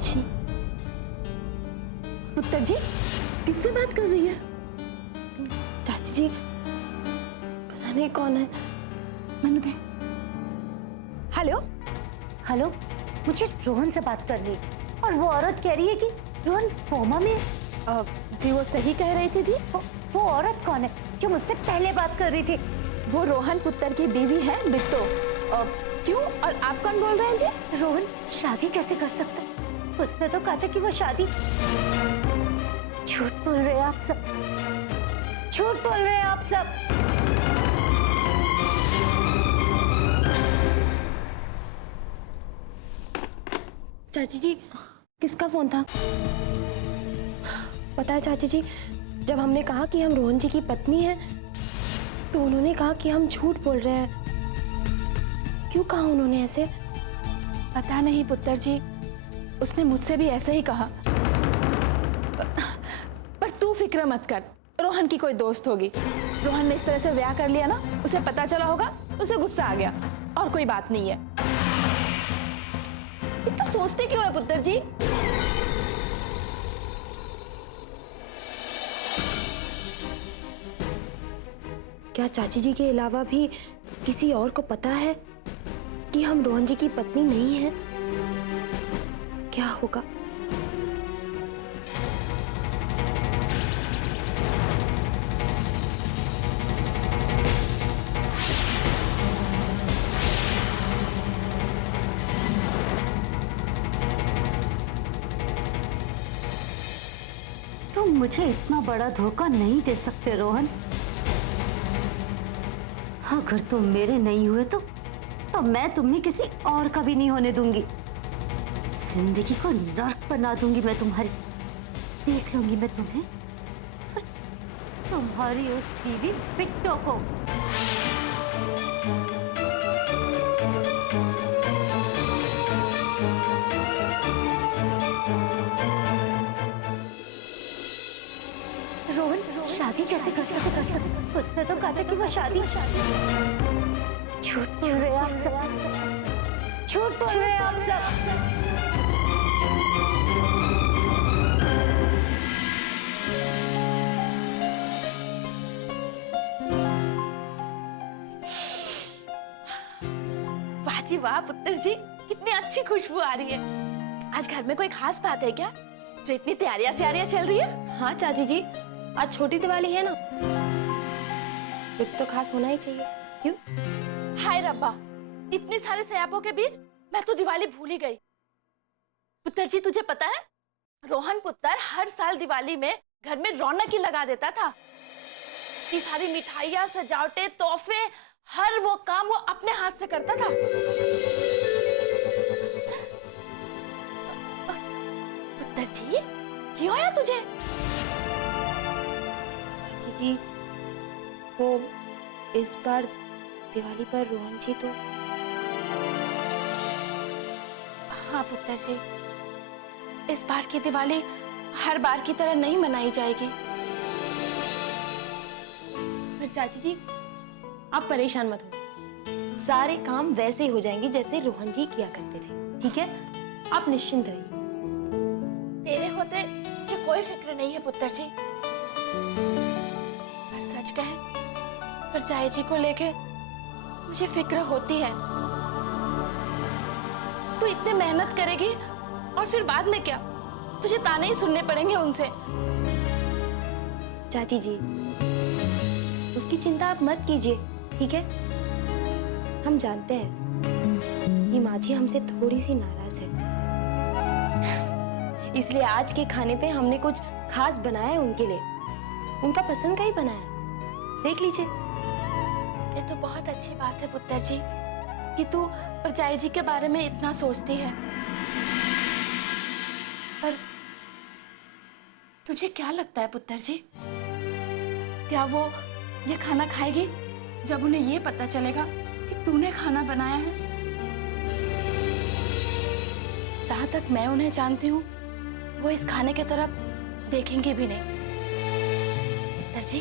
जी पुत्र जी किससे बात कर रही है? चाची जी, पता नहीं कौन है। मैंने दे। हेलो हेलो, मुझे रोहन से बात करनी है और वो औरत कह रही है कि रोहन कोमा में है। जी वो सही कह रही थी जी। वो औरत कौन है जो मुझसे पहले बात कर रही थी? वो रोहन पुत्र की बीवी है बिट्टो। क्यों और आप कौन बोल रहे हैं जी? रोहन शादी कैसे कर सकता है? उसने तो कहा था कि वो शादी। झूठ बोल रहे हैं आप सब, झूठ बोल रहे हैं आप सब। चाची जी, किसका फोन था? पता है चाची जी, जब हमने कहा कि हम रोहन जी की पत्नी हैं, तो उन्होंने कहा कि हम झूठ बोल रहे हैं। क्यों कहा उन्होंने ऐसे? पता नहीं पुत्र जी, उसने मुझसे भी ऐसे ही कहा। पर तू फिक्र मत कर, रोहन की कोई दोस्त होगी। रोहन ने इस तरह से ब्याह कर लिया ना, उसे पता चला होगा, उसे गुस्सा आ गया, और कोई बात नहीं है। इतना सोचते क्यों है पुत्र जी? क्या चाची जी के अलावा भी किसी और को पता है कि हम रोहन जी की पत्नी नहीं हैं? क्या होगा? तुम मुझे इतना बड़ा धोखा नहीं दे सकते रोहन। अगर तुम मेरे नहीं हुए तो मैं तुम्हें किसी और का भी नहीं होने दूंगी। जिंदगी को नर्क बना दूंगी मैं तुम्हारी। देख लूंगी मैं तुम्हें और तुम्हारी उस बीवी बिट्टो को। रोहन शादी कैसे कर सकते? उसने तो कहा था कि वो शादी। झूठ बोल रहे हैं आप सब, झूठ बोल रहे हैं आप सब। वाह जी वाह पुत्र जी, कितनी अच्छी खुशबू आ रही है। आज घर में कोई खास बात है क्या, जो इतनी तैयारियां चल रही है? हाँ चाची जी, आज छोटी दिवाली है ना, कुछ तो खास होना ही चाहिए। क्यों? हाय रब्बा, इतने सारे सयापों के बीच मैं तो दिवाली भूल ही गई। पुत्र जी तुझे पता है, रोहन पुत्र हर साल दिवाली में घर में रौनक ही लगा देता था। इतनी सारी मिठाइयां, सजावटें, तोहफे, हर वो काम वो अपने हाथ से करता था। पुत्र जी क्यों आया तुझे? चाची जी, वो इस बार दिवाली पर रोहन जी तो। हाँ पुत्र जी, इस बार की दिवाली हर बार की तरह नहीं मनाई जाएगी। पर चाची जी, आप परेशान मत हो, सारे काम वैसे ही हो जाएंगे जैसे रोहन जी किया करते थे। ठीक है, आप निश्चिंत रहिए। तेरे होते मुझे कोई फिक्र नहीं है पुत्र जी। पर सच कहे, परचाई जी को लेके मुझे फिक्र होती है। तू इतनी मेहनत करेगी और फिर बाद में क्या, तुझे ताने ही सुनने पड़ेंगे उनसे। चाची जी, उसकी चिंता आप मत कीजिए, ठीक है? हम जानते हैं कि माँ जी हमसे थोड़ी सी नाराज है, इसलिए आज के खाने पे हमने कुछ खास बनाया है उनके लिए। उनका पसंद का ही बनाया, देख लीजिए। ये तो बहुत अच्छी बात है पुत्र जी कि तू परचाई जी के बारे में इतना सोचती है। पर तुझे क्या लगता है पुत्र जी, क्या वो ये खाना खाएगी जब उन्हें ये पता चलेगा कि तूने खाना बनाया है? जहां तक मैं उन्हें जानती हूँ, वो इस खाने की तरफ देखेंगे भी नहीं। पुत्र जी,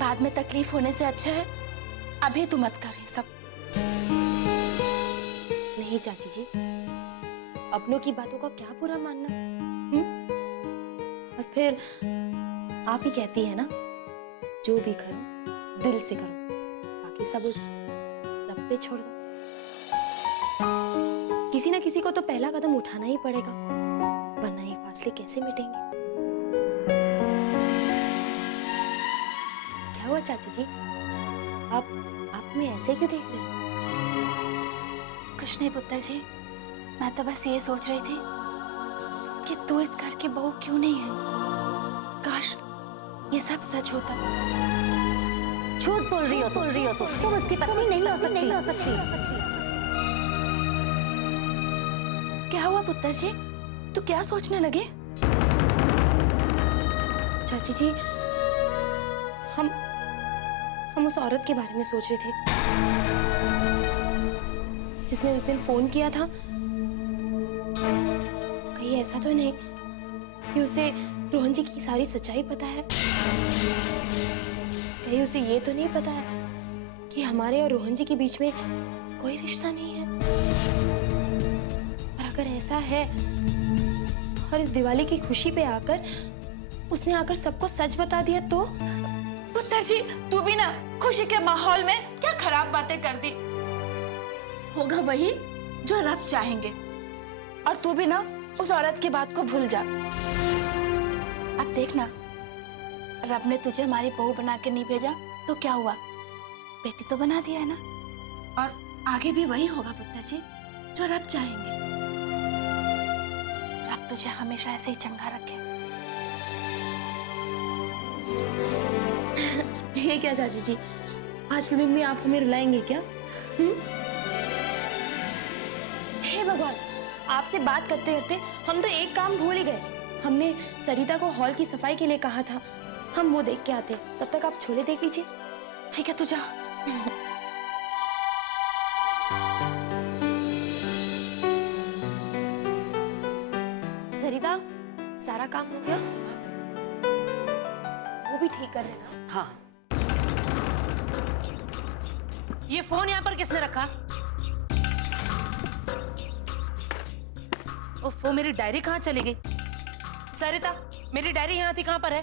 बाद में तकलीफ होने से अच्छा है अभी तू मत कर ये सब। नहीं चाची जी, अपनों की बातों का क्या बुरा मानना? और फिर आप ही कहती है ना, जो भी करो दिल से करो, बाकी सब उस रब पे छोड़ दो। किसी ना किसी को तो पहला कदम उठाना ही पड़ेगा, वरना ये फासले कैसे मिटेंगे? क्या हुआ चाची जी? आप में ऐसे क्यों देख रहे हैं? कुछ नहीं पुत्र जी, मैं तो बस ये सोच रही थी कि तू इस घर की बहू क्यों नहीं है। काश ये सब सच होता। झूठ बोल रही हो तुम उसकी पत्नी नहीं हो सकती। क्या हुआ पुत्र जी, तू क्या सोचने लगे? चाची जी, हम उस औरत के बारे में सोच रहे थे जिसने उस दिन फोन किया था। कहीं ऐसा तो नहीं कि उसे रोहन जी की सारी सच्चाई पता है? कहीं उसे ये तो नहीं पता है कि हमारे और रोहन जी के बीच में कोई रिश्ता नहीं है? और अगर ऐसा है और इस दिवाली की खुशी पे आकर उसने आकर सबको सच बता दिया तो? पुत्र जी, तू भी ना खुशी के माहौल में क्या खराब बातें कर दी। होगा वही जो रब चाहेंगे, और तू भी ना उस औरत की बात को भूल जा। अब देखना, रब ने तुझे हमारी बहू बना के नहीं भेजा तो क्या हुआ, बेटी तो बना दिया है ना। और आगे भी वही होगा पुत्र जी जो रब चाहेंगे। रब तुझे हमेशा ऐसे ही चंगा रखे। ये क्या चाची जी, आज के दिन में आप हमें रुलाएंगे क्या? हे भगवान, आपसे बात करते करते हम तो एक काम भूल ही गए। हमने सरिता को हॉल की सफाई के लिए कहा था, हम वो देख के आते। तब तक आप छोले देख लीजिए। ठीक है, तू जा। सरिता, सारा काम हो गया? वो भी ठीक कर देना। हाँ। ये फोन यहाँ पर किसने रखा? ओफो, मेरी डायरी कहाँ चली गई? सरिता, मेरी डायरी यहाँ थी, कहाँ पर है?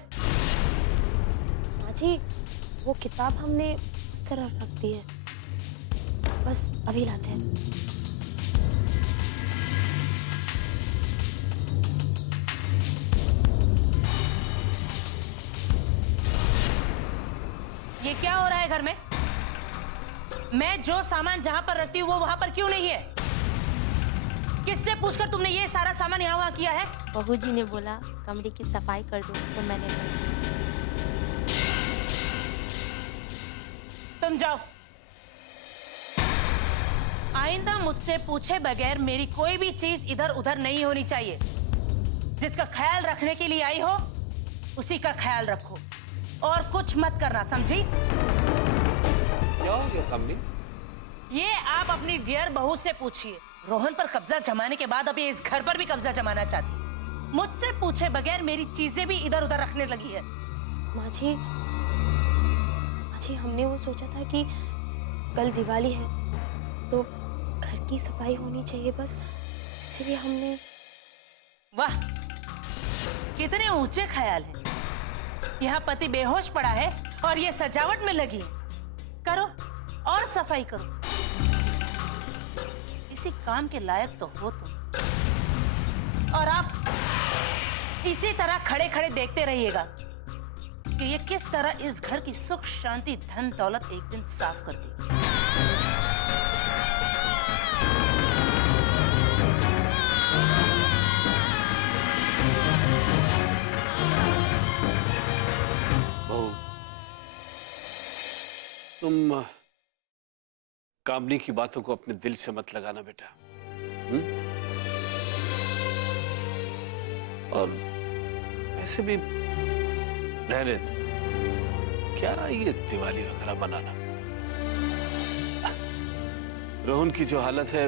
माँ जी, वो किताब हमने उस तरफ रख दी है, बस अभी लाते हैं। ये क्या हो रहा है घर में? मैं जो सामान जहां पर रखती हूँ वो वहां पर क्यों नहीं है? किससे पूछकर तुमने ये सारा सामान यहाँ वहां किया है? बहू जी ने बोला कमरे की सफाई कर दो तो मैंने कर दी। तुम जाओ। आइंदा मुझसे पूछे बगैर मेरी कोई भी चीज इधर उधर नहीं होनी चाहिए। जिसका ख्याल रखने के लिए आई हो उसी का ख्याल रखो, और कुछ मत करना, समझी? क्या हो गया कमली? ये आप अपनी डियर बहू से पूछिए। रोहन पर कब्जा जमाने के बाद अभी इस घर पर भी कब्जा जमाना चाहती। मुझसे पूछे बगैर मेरी चीजें भी इधर उधर रखने लगी है। माँ जी, हमने वो सोचा था कि कल दिवाली है तो घर की सफाई होनी चाहिए, बस इसलिए हमने। वाह, कितने ऊंचे ख्याल हैं। यहाँ पति बेहोश पड़ा है और ये सजावट में लगी। करो और सफाई करो। इसी काम के लायक तो हो तुम। और आप इसी तरह खड़े खड़े देखते रहिएगा कि ये किस तरह इस घर की सुख शांति धन दौलत एक दिन साफ कर देगी। बहू, तुम कामनी की बातों को अपने दिल से मत लगाना बेटा। और ऐसे भी रहने दो। क्या ये दिवाली वगैरह मनाना? रोहन की जो हालत है,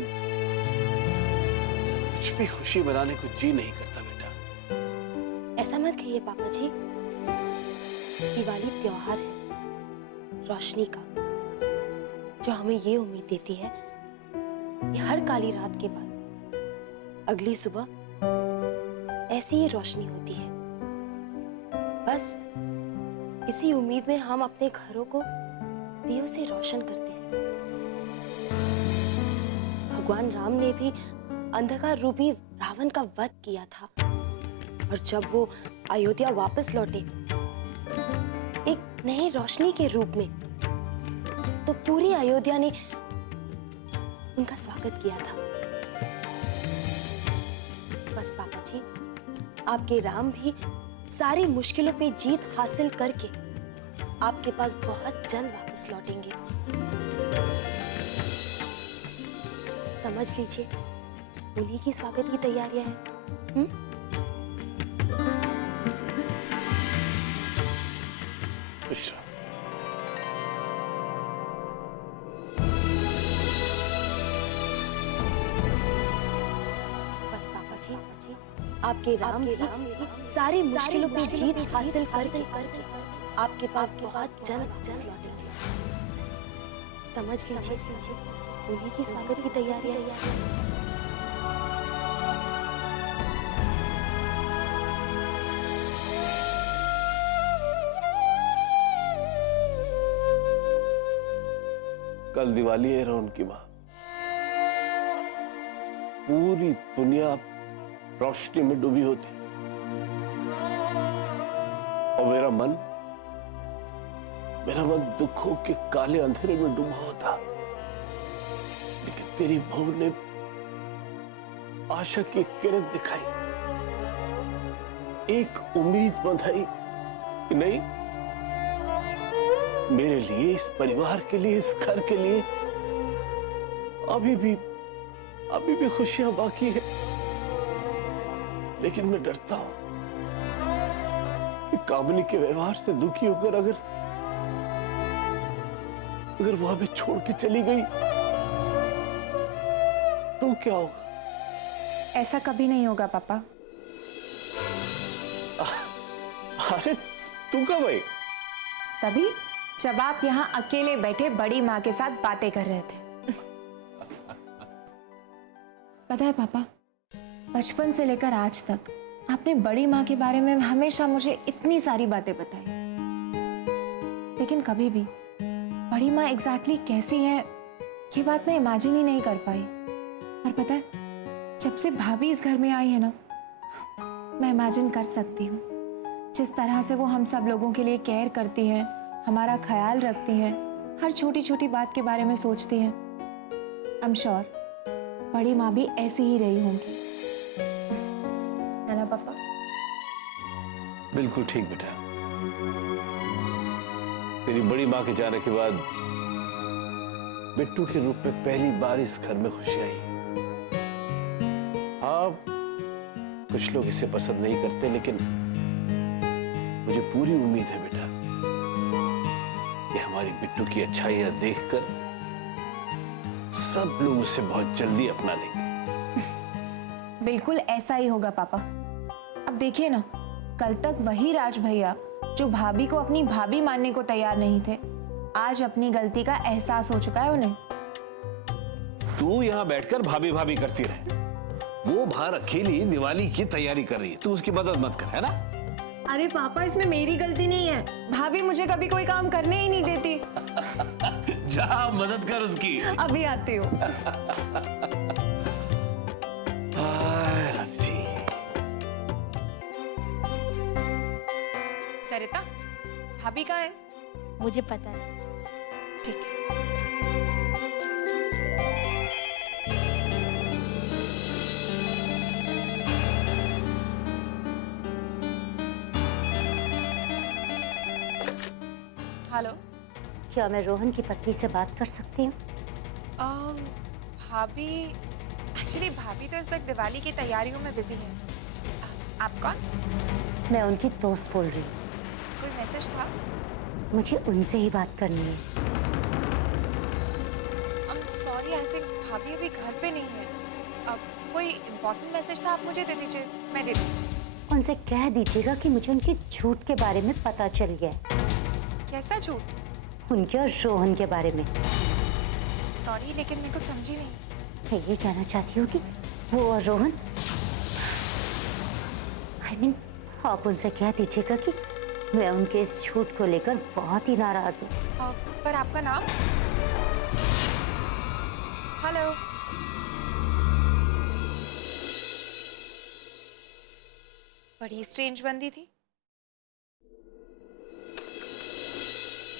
कुछ भी खुशी मनाने को जी नहीं करता बेटा। ऐसा मत कहिए पापा जी। दिवाली त्योहार है रोशनी का, जो हमें ये उम्मीद देती है कि हर काली रात के बाद अगली सुबह ऐसी ही रोशनी होती है। बस इसी उम्मीद में हम अपने घरों को दियों से रोशन करते हैं। भगवान राम ने भी अंधकार रूपी रावण का वध किया था, और जब वो अयोध्या वापस लौटे एक नई रोशनी के रूप में, तो पूरी अयोध्या ने उनका स्वागत किया था। बस पापा जी, आपके राम भी सारी मुश्किलों पे जीत हासिल करके आपके पास बहुत जल्द वापस लौटेंगे। समझ लीजिए, उन्हीं की स्वागत की तैयारियां हैं। अच्छा, बस पापा जी, आपके राम भी सारी मुश्किलों पे जीत हासिल करके आपके पास बहुत जल्द वापस लौटेंगे। समझ लीजिए, उन्हीं की स्वागत की तैयारियां हैं। कल दिवाली है रोहन की माँ। पूरी दुनिया रोशनी में डूबी होती और मेरा मन दुखों के काले अंधेरे में डूबा होता। लेकिन तेरी बहू ने आशा की किरण दिखाई, एक उम्मीद बंधाई कि नहीं, मेरे लिए, इस परिवार के लिए, इस घर के लिए अभी भी खुशियां बाकी है। लेकिन मैं डरता हूं कि कामिनी के व्यवहार से दुखी होकर अगर वो हमें छोड़ के चली गई तो क्या होगा? ऐसा कभी नहीं होगा पापा। अरे तू कब आई? तभी जब आप यहाँ अकेले बैठे बड़ी माँ के साथ बातें कर रहे थे। पता है पापा, बचपन से लेकर आज तक आपने बड़ी माँ के बारे में हमेशा मुझे इतनी सारी बातें बताई, लेकिन कभी भी बड़ी माँ एग्जैक्टली कैसी है ये बात मैं इमेजिन ही नहीं कर पाई। और पता है, जब से भाभी इस घर में आई है ना, मैं इमेजिन कर सकती हूँ जिस तरह से वो हम सब लोगों के लिए केयर करती हैं, हमारा ख्याल रखती हैं, हर छोटी छोटी बात के बारे में सोचती हैं। आई एम श्योर बड़ी माँ भी ऐसी ही रही होंगी, है ना पापा? बिल्कुल ठीक बेटा। तेरी बड़ी माँ के जाने के बाद बिट्टू के रूप में पहली बार इस घर में खुशी आई। हाँ, कुछ लोग इसे पसंद नहीं करते, लेकिन मुझे पूरी उम्मीद है बेटा कि हमारी बिट्टू की अच्छाइयां देखकर सब लोग उसे बहुत जल्दी अपना लेंगे। बिल्कुल ऐसा ही होगा पापा। अब देखिए ना, कल तक वही राज भैया जो भाभी को अपनी भाभी मानने को तैयार नहीं थे, आज अपनी गलती का एहसास हो चुका है उन्हें। तू यहाँ बैठकर भाभी भाभी करती रहे, वो बाहर अकेली दिवाली की तैयारी कर रही है, तू उसकी मदद मत कर, है ना? अरे पापा, इसमें मेरी गलती नहीं है, भाभी मुझे कभी कोई काम करने ही नहीं देती। जा मदद कर उसकी। अभी आती हूँ। सरिता, भाभी कहाँ है? मुझे पता नहीं। ठीक है। हेलो, क्या मैं रोहन की पत्नी से बात कर सकती हूँ? भाभी, एक्चुअली भाभी तो इस वक्त दिवाली की तैयारियों में बिजी है। आप कौन? मैं उनकी दोस्त बोल रही हूँ। कोई मैसेज था? मुझे उनसे ही बात करनी है। सॉरी, आई थिंक भाभी अभी घर पे नहीं है। अब कोई इम्पोर्टेंट मैसेज था, आप मुझे दे दीजिए, मैं दे दूँगी। उनसे कह दीजिएगा कि मुझे उनके झूठ के बारे में पता चल गया। कैसा झूठ? उनके और रोहन के बारे में। सॉरी, लेकिन मैं कुछ समझी नहीं। मैं ये कहना चाहती हूँ कि वो और रोहन आप उनसे कह दीजिएगा कि मैं उनके इस झूठ को लेकर बहुत ही नाराज हूँ। पर आपका नाम? हेलो। बड़ी स्ट्रेंज बंदी थी।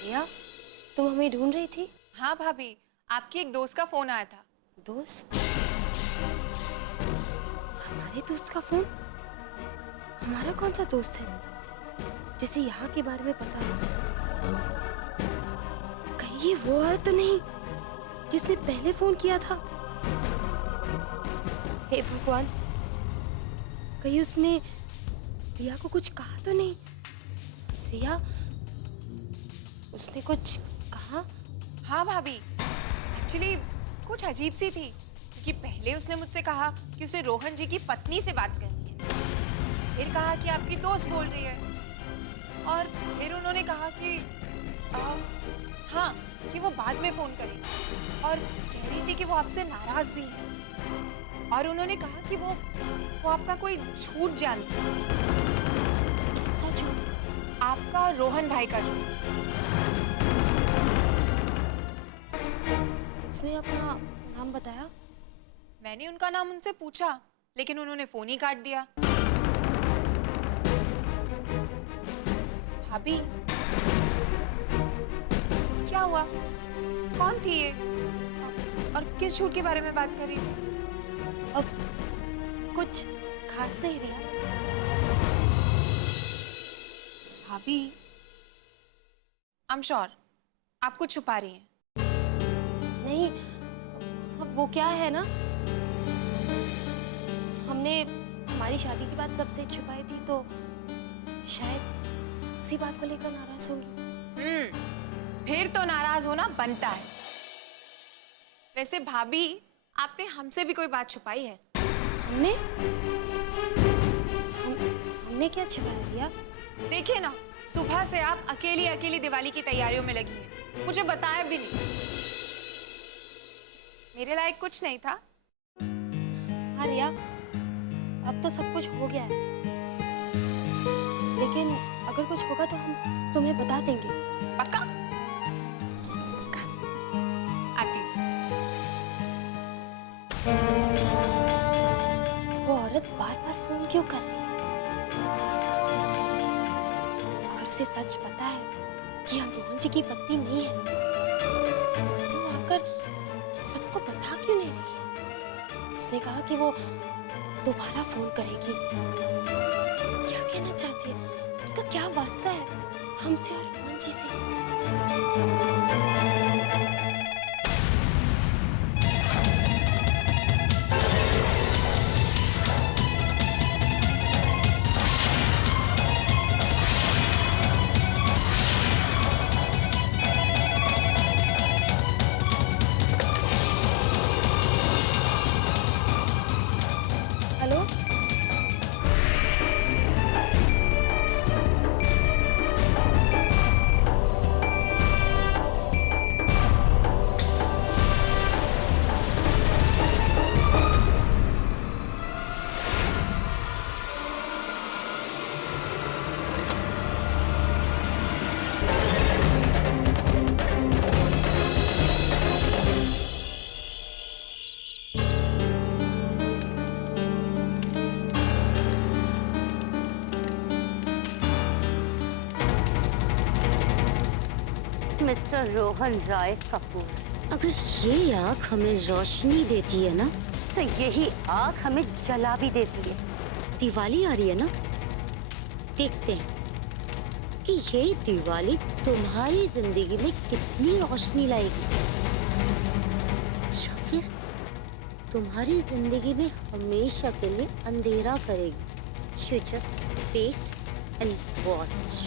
रिया, तुम हमें ढूंढ रही थी? हाँ भाभी, आपकी एक दोस्त का फोन आया था। दोस्त? हमारे दोस्त का फोन? हमारा कौन सा दोस्त है जिसे यहाँ के बारे में पता है? कहीं ये वो औरत तो नहीं जिसने पहले फोन किया था? हे भगवान, कहीं उसने रिया को कुछ कहा तो नहीं? रिया, उसने कुछ कहा? हाँ भाभी, एक्चुअली कुछ अजीब सी थी कि पहले उसने मुझसे कहा कि उसे रोहन जी की पत्नी से बात करनी है, फिर कहा कि आपकी दोस्त बोल रही है, और फिर उन्होंने कहा कि हाँ, कि वो बाद में फोन करेगी, और कह रही थी कि वो आपसे नाराज भी है, और उन्होंने कहा कि वो आपका कोई झूठ जानती है। कैसा झूठ? आपका और रोहन भाई का झूठ। उसने अपना नाम बताया? मैंने उनका नाम उनसे पूछा, लेकिन उन्होंने फोन ही काट दिया। भाभी, क्या हुआ? कौन थी ये? और किस झूठ के बारे में बात कर रही थी? अब कुछ खास नहीं रिया। भाभी, आई एम श्योर आप कुछ छुपा रही हैं। नहीं, अब वो क्या है ना, हमने हमारी शादी की बात सबसे छुपाई थी, तो शायद उसी बात को लेकर नाराज होंगी। फिर तो नाराज होना बनता है। वैसे भाभी, आपने हमसे भी कोई बात छुपाई है? हमने क्या छुपाया रिया? देखिए ना, सुबह से आप अकेली अकेली दिवाली की तैयारियों में लगी हैं, मुझे बताया भी नहीं। मेरे लायक कुछ नहीं था? हाँ रिया, अब तो सब कुछ हो गया है, लेकिन अगर कुछ होगा तो हम तुम्हें बता देंगे। पक्का? आती हूँ। वो औरत बार-बार फोन क्यों कर रही है? अगर उसे सच पता है कि हम रोहन जी की पत्नी नहीं है, तो आकर सबको बता क्यों नहीं रही है? उसने कहा कि वो दोबारा फोन करेगी। क्या कहना चाहती है? उसका क्या वास्ता है हमसे और रोहन जी से? हेलो? मिस्टर रोहन राय कपूर, अगर ये आग हमें रोशनी देती है ना, तो यही आग हमें जला भी देती है। दिवाली आ रही है ना, देखते हैं कि ये दिवाली तुम्हारी जिंदगी में कितनी रोशनी लाएगी, या फिर तुम्हारी जिंदगी में हमेशा के लिए अंधेरा करेगी। You just wait and watch.